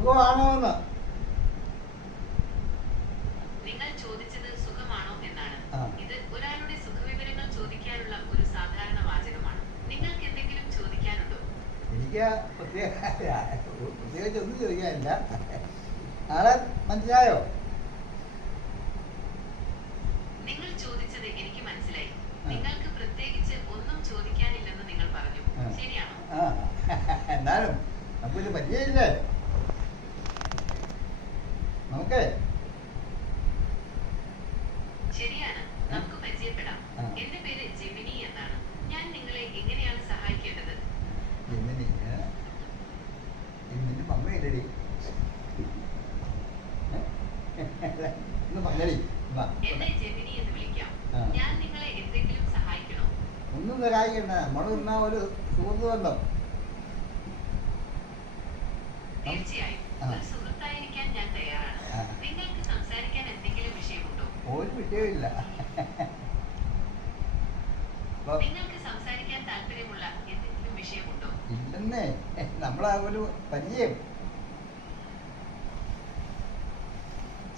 സുഖമാണോ എന്ന്. നിങ്ങൾ ചോദിച്ചത് സുഖമാണോ എന്നാണ്. ഇത് ഒരാളുടെ സുഖവിവരങ്ങൾ ചോദിക്കാനുള്ള ഒരു സാധാരണ വാചകമാണ്. നിങ്ങൾക്ക് എന്തെങ്കിലും ചോദിക്കാനുണ്ടോ? എനിക്ക് പ്രത്യേകിച്ച് ഒന്നും ചോദിക്കാനില്ല. ആളെ മനസ്സിലായോ? നിങ്ങൾ ചോദിച്ചത് എനിക്ക് മനസ്സിലായി. നിങ്ങൾക്ക് പ്രത്യേകിച്ച് ഒന്നും ചോദിക്കാനില്ലെന്ന് നിങ്ങൾ പറഞ്ഞു, ശരിയാണോ? എന്നാലും നമുക്കൊരു പരിചയമില്ലേ നമുക്ക്? ശരിയാണ്, നമുക്ക് പരിചയപ്പെടാം. എന്റെ പേര് ജെമിനി എന്നാണ്. ഞാൻ നിങ്ങളെ എങ്ങനെയാണ് സഹായിക്കേണ്ടത്? ജെമിനി മമ്മയില്ലടി. പറഞ്ഞടി. എന്നെ ജെമിനി എന്ന് വിളിക്കാം. ഞാൻ നിങ്ങളെ എന്തെങ്കിലും സഹായിക്കണോ? ഒന്നും സഹായിക്കണ്ട. നമ്മള് നിന്നാ ഒരു സുഹൃത്ത് ബന്ധം. തീർച്ചയായും ഒരു സുഹൃത്തായിരിക്കാൻ ഞാൻ തയ്യാറാണ്. നിങ്ങൾക്ക് സംസാരിക്കാൻ എന്തെങ്കിലും വിഷയമുണ്ടോ? ഒരു വിഷയമില്ല. നിങ്ങൾക്ക് സംസാരിക്കാൻ താല്പര്യമുള്ള എന്തെങ്കിലും വിഷയമുണ്ടോ? ഇല്ലെന്നേ, നമ്മളാ ഒരു പരിചയം.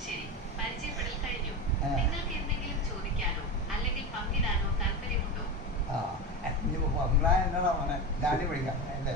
ശരി, പരിചയപ്പെടൽ കഴിഞ്ഞു. നിങ്ങൾക്ക് എന്തെങ്കിലും ചോദിക്കാനോ അല്ലെങ്കിൽ പങ്കിടാനോ താല്പര്യമുണ്ടോ? ഇനിയിപ്പോ പങ്കിടാൻ എന്നതാ മോനെ, ഡാഡി വിളിക്കാം അല്ലേ?